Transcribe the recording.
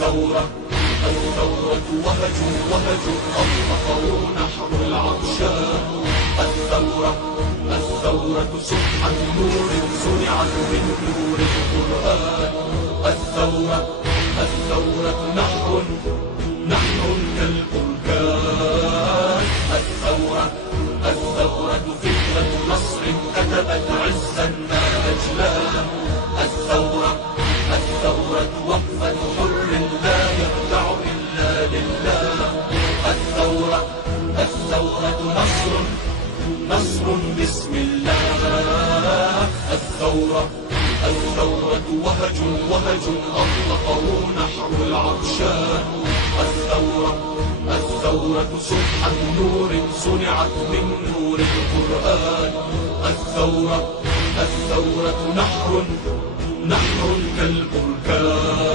الثورة وهج أطلقه نحر العطشان. الثورة سبحة نور صنعت من نور القرآن. الثورة نحر كالبركان. الثورة فكرة نصر كتبت عزا ما أجلاه. الثورة وقفة حر لا يخدع إلا لله. الثورة نصر بسم الله. الثورة وهج أطلقه نحر العطشان. الثورة سبحة نور صنعت من نور القرآن. الثورة نحر كالبركان.